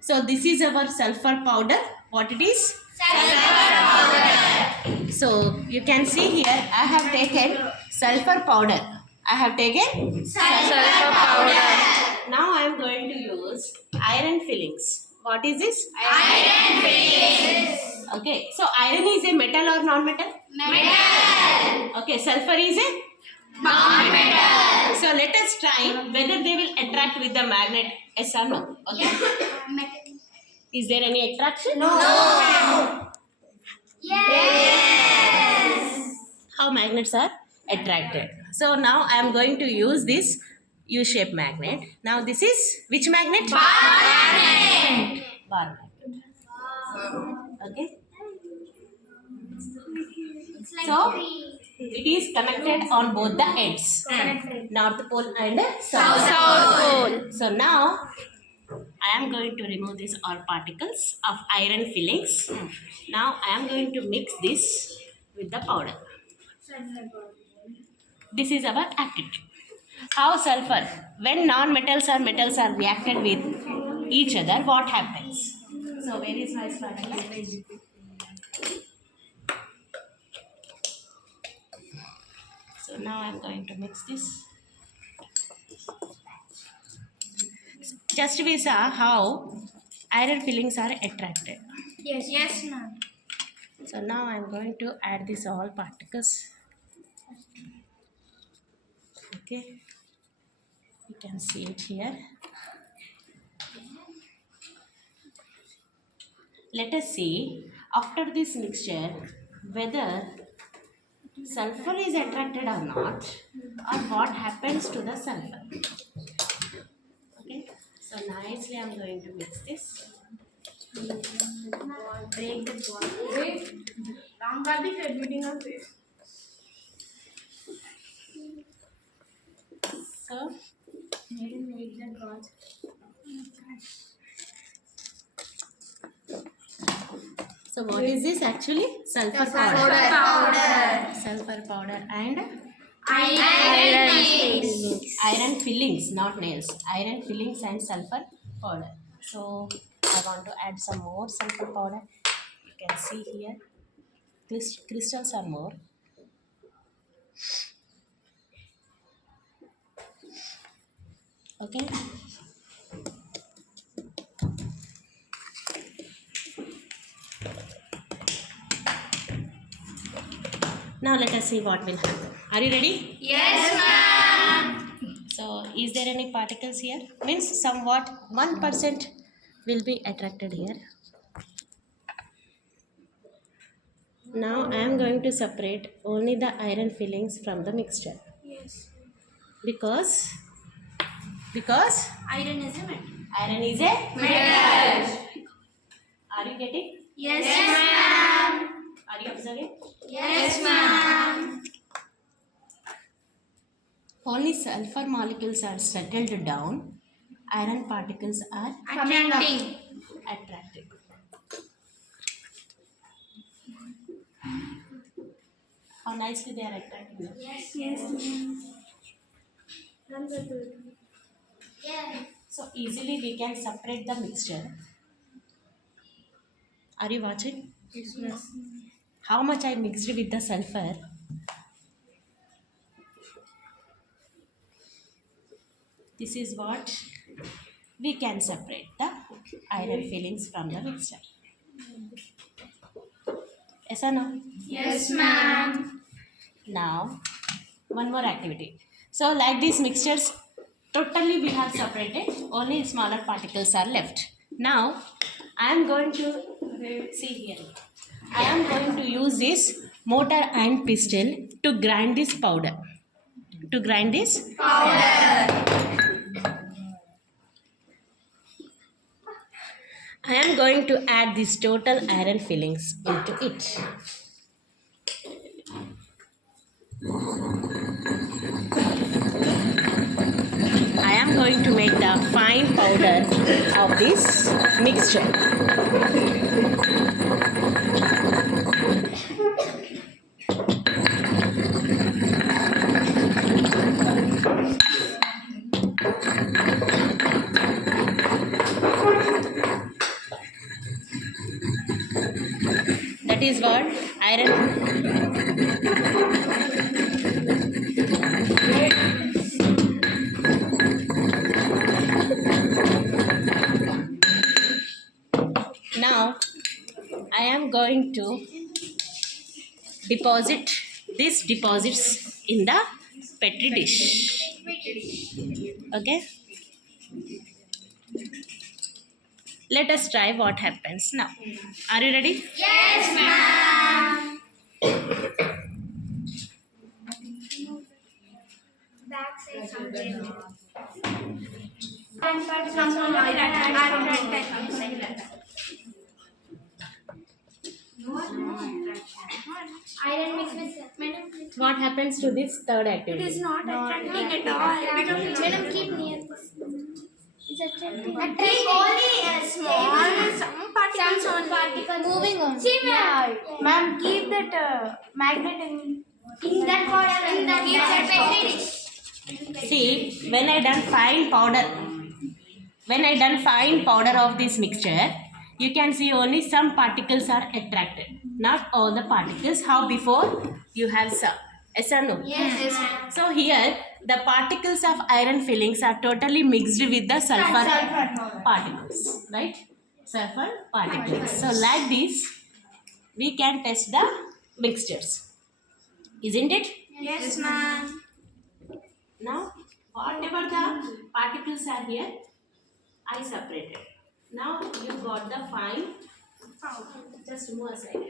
So this is our sulfur powder. What it is? So you can see here I have taken sulfur powder. I have taken Sulfur powder. Now I am going to use iron fillings. What is this? Iron fillings. Okay, so iron is a metal or non-metal? Metal. Okay, sulfur is a Non-metal. So let us try whether they will attract with the magnet, yes or no. Okay. Is there any attraction? No. Yes. How magnets are attracted. So now I am going to use this U-shaped magnet. Now this is which magnet? Bar magnet. Bar magnet. Okay. It's like So tree. it is connected on both the ends, North Pole and South South Pole. So now I am going to remove these all particles of iron fillings. Now I am going to mix this with the powder. This is our activity. How sulfur, when non-metals or metals are reacted with each other, what happens? So where is my spatula? So now I am going to mix this. Just we saw how iron fillings are attracted. Yes, ma'am. So now I am going to add these all particles. Okay, you can see it here. Let us see after this mixture whether sulfur is attracted or not, or what happens to the sulfur. Okay, so nicely I am going to mix this. Break the ball. Wait. Ramgadi is admitting us this. So Make the gauze. So what is this actually? Sulfur powder. Powder. Sulfur powder and Iron fillings. iron fillings, not nails. Iron fillings and sulfur powder. So I want to add some more sulfur powder. You can see here crystals are more. Okay. Now let us see what will happen. Are you ready? Yes, ma'am. So is there any particles here? Means somewhat 1% will be attracted here. Now I am going to separate only the iron fillings from the mixture. Yes. Because Iron is a metal. iron is a Metal. Are you getting? Yes, ma'am. Are you observing? Yes, ma'am. Only sulfur molecules are settled down. Iron particles are Attracting. attracted. How nicely they are attracting. Yes, ma'am. Yes. So easily we can separate the mixture. Are you watching? Yes, ma'am. How much I mixed with the sulfur? This is what we can separate the iron fillings from the mixture. Yes or no? Yes, ma'am. Now, one more activity. So, like these mixtures, totally we have separated, only smaller particles are left. Now, I am going to see here. I am going to use this mortar and pestle to grind this powder. To grind this Powder. I am going to add these total iron fillings into it. I am going to make the fine powder of this mixture. That is what iron. Now I am going to deposit these deposits in the petri dish. Okay. Let us try what happens now. Are you ready? Yes, ma'am. Back say something. Iron mixed with madam. What happens to this third It activity? is not attracting at all. Madam, keep near this. It's attracting. Only a small some particles moving on. See, ma'am, keep that magnet in that powder. In that petri dish. See, when I done fine powder of this mixture, you can see only some particles are attracted, not all the particles. How before you have some? Yes or no? Yes. So here the particles of iron fillings are totally mixed with the sulfur particles, right? Sulfur particles. So like this, we can test the mixtures, isn't it? Yes, ma'am. Now, whatever the particles are here, I separated. Now you got the fine. Just move aside.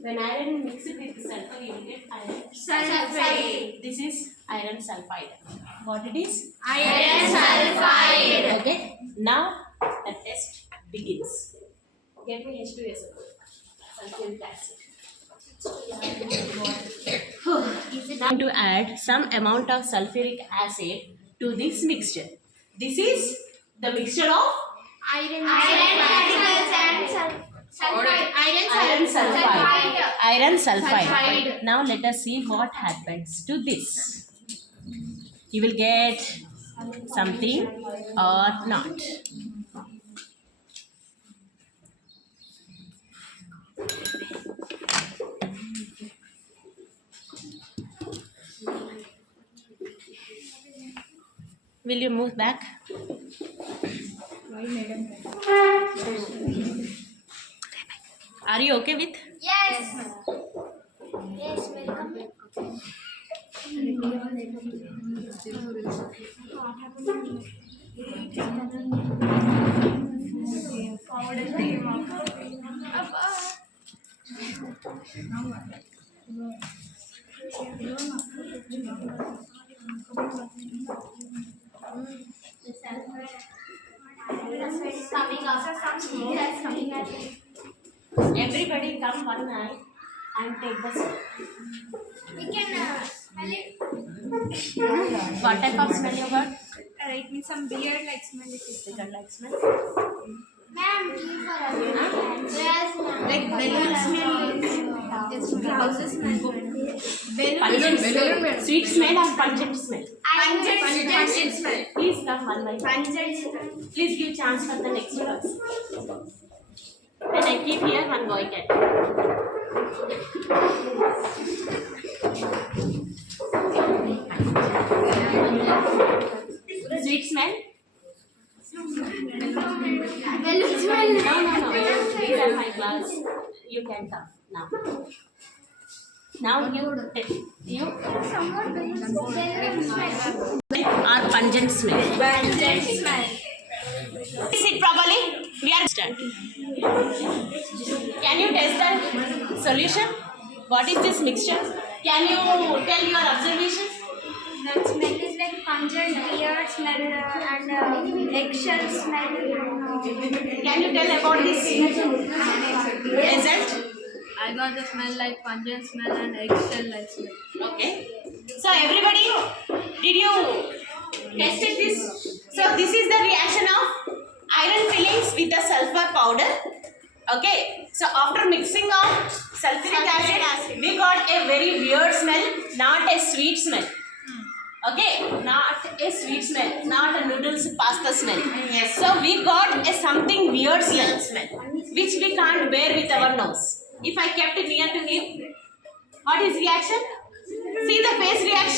When iron mixes with sulfur, you will get iron Sulfide. This is iron sulfide. What it is? Iron sulfide. Okay. Now the test begins. Get me H2SO4. Sulfuric acid. Now to add some amount of sulfuric acid to this mixture. This is the mixture of Iron particles and sulfide. iron sulfide. Iron sulfide. Sulfide. Now let us see what happens to this. You will get something or not. Will you move back? Are you okay with? Yes. Yes, welcome. Everybody come one night and take the smell. We can smell it. What type of smell you got? It means some beard like smell. Second like smell. Ma'am, keep for us. Yes, ma'am. Like balloon smell. Houses smell. Pungent smell. Sweet smell or pungent smell? Pungent smell. Please come one by one. Pungent smell. Please give chance for the next person. When I keep here, one boy can. Sweet smell? Balloon smell. No. These are my class. You can come now. Now you Somewhat balloon smell. are pungent smell. Pungent smell. Sit properly. We are start. Can you test the solution? What is this mixture? Can you tell your observations? The smell is like pungent beard smell and eggshell smell. Can you tell about this result? I got the smell like pungent smell and eggshell like smell. Okay. So everybody, did you tested this? So this is the reaction of iron fillings with the sulfur powder. Okay. So after mixing of sulfuric acid, we got a very weird smell, not a sweet smell. Okay, not a sweet smell, not a noodles pasta smell. Yes. So we got a something weird smell, which we can't bear with our nose. If I kept it near to him, what is reaction? See the face reaction.